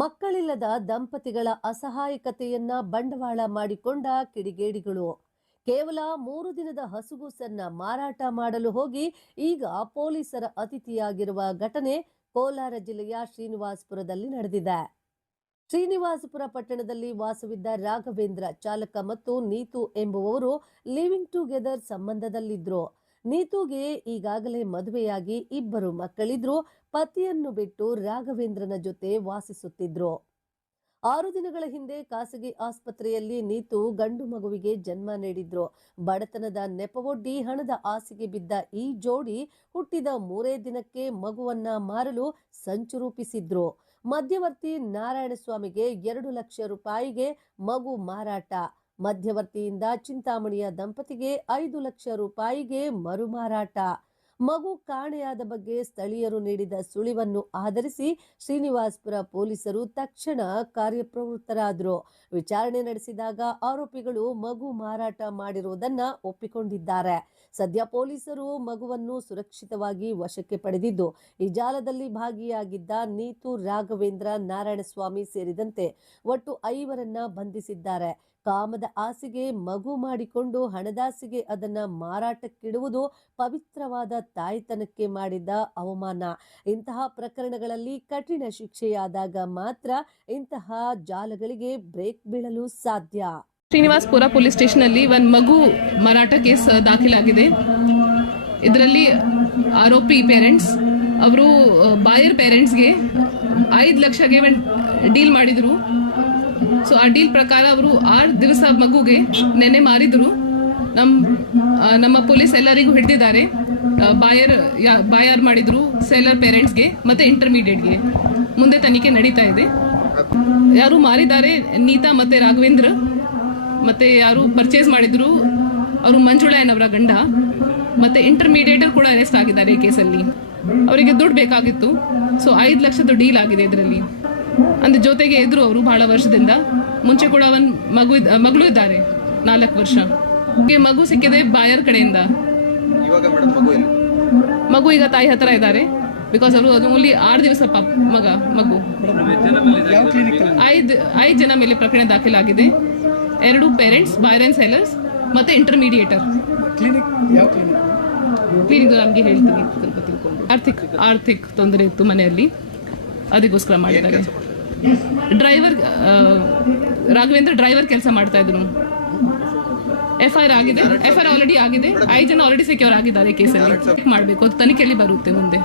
ಮಕ್ಕಳಿಲ್ಲದ ದಂಪತಿಗಳ ಅಸಹಾಯಕತೆಯನ್ನ ಬಂಡವಾಳ ಮಾಡಿಕೊಂಡ ಕಿಡಿಗೇಡಿಗಳು. ಕೇವಲ ಮೂರು ದಿನದ ಹಸುಗೂಸನ್ನ ಮಾರಾಟ ಮಾಡಲು ಹೋಗಿ ಈಗ ಪೊಲೀಸರ ಅತಿಥಿಯಾಗಿರುವ ಘಟನೆ ಕೋಲಾರ ಜಿಲ್ಲೆಯ ಶ್ರೀನಿವಾಸಪುರದಲ್ಲಿ ನಡೆದಿದೆ. ಶ್ರೀನಿವಾಸಪುರ ಪಟ್ಟಣದಲ್ಲಿ ವಾಸವಿದ್ದ ರಾಘವೇಂದ್ರ ಚಾಲಕ ಮತ್ತು ನೀತು ಎಂಬುವವರು ಲಿವಿಂಗ್ ಟುಗೆದರ್ ಸಂಬಂಧದಲ್ಲಿದ್ರು. ನೀತುಗೆ ಈಗಾಗಲೇ ಮದುವೆಯಾಗಿ ಇಬ್ಬರು ಮಕ್ಕಳಿದ್ರು. ಪತಿಯನ್ನು ಬಿಟ್ಟು ರಾಘವೇಂದ್ರನ ಜೊತೆ ವಾಸಿಸುತ್ತಿದ್ರು. ಆರು ದಿನಗಳ ಹಿಂದೆ ಖಾಸಗಿ ಆಸ್ಪತ್ರೆಯಲ್ಲಿ ನೀತು ಗಂಡು ಮಗುವಿಗೆ ಜನ್ಮ ನೀಡಿದ್ರು. ಬಡತನದ ನೆಪವೊಡ್ಡಿ ಹಣದ ಆಸೆಗೆ ಬಿದ್ದ ಈ ಜೋಡಿ ಹುಟ್ಟಿದ ಮೂರೇ ದಿನಕ್ಕೆ ಮಗುವನ್ನ ಮಾರಲು ಸಂಚು ರೂಪಿಸಿದ್ರು. ಮಧ್ಯವರ್ತಿ ನಾರಾಯಣಸ್ವಾಮಿಗೆ ಎರಡು ಲಕ್ಷ ರೂಪಾಯಿಗೆ ಮಗು ಮಾರಾಟ. ಮಧ್ಯವರ್ತಿಯಿಂದ ಚಿಂತಾಮಣಿಯ ದಂಪತಿಗೆ ಐದು ಲಕ್ಷ ರೂಪಾಯಿಗೆ ಮರುಮಾರಾಟ. ಮಗು ಕಾಣೆಯಾದ ಬಗ್ಗೆ ಸ್ಥಳೀಯರು ನೀಡಿದ ಸುಳಿವನ್ನು ಆಧರಿಸಿ ಶ್ರೀನಿವಾಸ್ಪುರ ಪೊಲೀಸರು ತಕ್ಷಣ ಕಾರ್ಯಪ್ರವೃತ್ತರಾದರು. ವಿಚಾರಣೆ ನಡೆಸಿದಾಗ ಆರೋಪಿಗಳು ಮಗು ಮಾರಾಟ ಮಾಡಿರುವುದನ್ನ ಒಪ್ಪಿಕೊಂಡಿದ್ದಾರೆ. ಸದ್ಯ ಪೊಲೀಸರು ಮಗುವನ್ನು ಸುರಕ್ಷಿತವಾಗಿ ವಶಕ್ಕೆ ಪಡೆದಿದ್ದು, ಈ ಜಾಲದಲ್ಲಿ ಭಾಗಿಯಾಗಿದ್ದ ನೀತು ರಾಘವೇಂದ್ರ ನಾರಾಯಣಸ್ವಾಮಿ ಸೇರಿದಂತೆ ಒಟ್ಟು ಐವರನ್ನ ಬಂಧಿಸಿದ್ದಾರೆ. ಕಾಮದ ಆಸೆಗೆ ಮಗು ಮಾಡಿಕೊಂಡು ಹಣದಾಸೆಗೆ ಅದನ್ನ ಮಾರಾಟಕ್ಕಿಡುವುದು ಪವಿತ್ರವಾದ ತಾಯ್ತನಕ್ಕೆ ಮಾಡಿದ ಅವಮಾನ. ಇಂತಹ ಪ್ರಕರಣಗಳಲ್ಲಿ ಕಠಿಣ ಶಿಕ್ಷೆಯಾದಾಗ ಮಾತ್ರ ಇಂತಹ ಜಾಲಗಳಿಗೆ ಬ್ರೇಕ್ ಬೀಳಲು ಸಾಧ್ಯ. ಶ್ರೀನಿವಾಸ್ಪುರ ಪೊಲೀಸ್ ಸ್ಟೇಷನಲ್ಲಿ ಒಂದು ಮಗು ಮಾರಾಟ ಕೇಸ್ ದಾಖಲಾಗಿದೆ. ಇದರಲ್ಲಿ ಆರೋಪಿ ಪೇರೆಂಟ್ಸ್, ಅವರು ಬಾಯರ್ ಪೇರೆಂಟ್ಸ್ಗೆ ಐದು ಲಕ್ಷಗೆ ಡೀಲ್ ಮಾಡಿದರು. ಸೊ ಆ ಡೀಲ್ ಪ್ರಕಾರ ಅವರು ಆರು ದಿವಸ ಮಗುಗೆ ನೆನೆ ಮಾರಿದ್ರು. ನಮ್ಮ ನಮ್ಮ ಪೊಲೀಸ್ ಎಲ್ಲರಿಗೂ ಹಿಡಿದಿದ್ದಾರೆ. ಬಾಯರ್ ಬಾಯರ್ ಮಾಡಿದರು ಸೆಲ್ಲರ್ ಪೇರೆಂಟ್ಸ್ಗೆ ಮತ್ತು ಇಂಟರ್ಮೀಡಿಯೇಟ್ಗೆ ಮುಂದೆ ತನಿಖೆ ನಡೀತಾ ಇದೆ. ಯಾರು ಮಾರಿದ್ದಾರೆ, ನೀತಾ ಮತ್ತು ರಾಘವೇಂದ್ರ, ಮತ್ತೆ ಯಾರು ಪರ್ಚೇಸ್ ಮಾಡಿದ್ರು, ಅವರು ಮಂಜುಳಯ್ಯನವರ ಗಂಡ, ಮತ್ತೆ ಇಂಟರ್ಮೀಡಿಯೇಟರ್ ಕೂಡ ಅರೆಸ್ಟ್ ಆಗಿದ್ದಾರೆ ಈ ಕೇಸಲ್ಲಿ ಅವರಿಗೆ ದುಡ್ಡು ಬೇಕಾಗಿತ್ತು. ಸೊ ಐದು ಲಕ್ಷದ ಡೀಲ್ ಆಗಿದೆ ಇದರಲ್ಲಿ. ಅಂದ್ರೆ ಜೊತೆಗೆ ಇದ್ರು ಅವರು ಬಹಳ ವರ್ಷದಿಂದ. ಮುಂಚೆ ಕೂಡ ಒಂದು ಮಗು ಮಗಳು ಇದ್ದಾರೆ ನಾಲ್ಕು ವರ್ಷ. ಮಗು ಸಿಕ್ಕಿದೆ ಬಾಯರ್ ಕಡೆಯಿಂದ. ಇವಾಗ ಮೇಡಮ್ ಮಗು ಮಗು ಈಗ ತಾಯಿ ಹತ್ರ ಇದ್ದಾರೆ. ಬಿಕಾಸ್ ಅವರು ಅದು ಓನ್ಲಿ ಆರು ದಿವಸ ಪಾಪ ಮಗ ಮಗು. ಐದು ಐದು ಜನ ಮೇಲೆ ಪ್ರಕರಣ ದಾಖಲಾಗಿದೆ. ಎರಡು ಪೇರೆಂಟ್ಸ್ ಬಾಯರ್ ಅಂಡ್ ಸೆಲರ್ಸ್ ಮತ್ತೆ ಇಂಟರ್ಮೀಡಿಯೇಟರ್ ಕ್ಲಿನಿಕ್ ಯಾವ ಕ್ಲಿನಿಕ್ ಕ್ಲಿನಿಕ್ ನಮಗೆ ಹೇಳ್ತೀನಿ ಸ್ವಲ್ಪ ತಿಳ್ಕೊಂಡು. ಆರ್ಥಿಕ ಆರ್ಥಿಕ ತೊಂದರೆ ಇತ್ತು ಮನೆಯಲ್ಲಿ. ಅದಕ್ಕೋಸ್ಕರ ಮಾಡಿದ್ದಾರೆ ಡ್ರೈವರ್ ರಾಘವೇಂದ್ರ ಡ್ರೈವರ್ ಕೆಲಸ ಮಾಡ್ತಾ ಇದ್ರು. ಎಫ್ ಐ ಆರ್ ಆಗಿದೆ. ಎಫ್ ಐ ಆರ್ ಆಲ್ರೆಡಿ ಆಗಿದೆ. ಐದು ಜನ ಆಲ್ರೆಡಿ ಸೆಕ್ಯೂರ್ ಆಗಿದ್ದಾರೆ ಕೇಸಲ್ಲಿ. ಮಾಡಬೇಕು. ಅದು ತನಿಖೆಯಲ್ಲಿ ಬರುತ್ತೆ ಮುಂದೆ.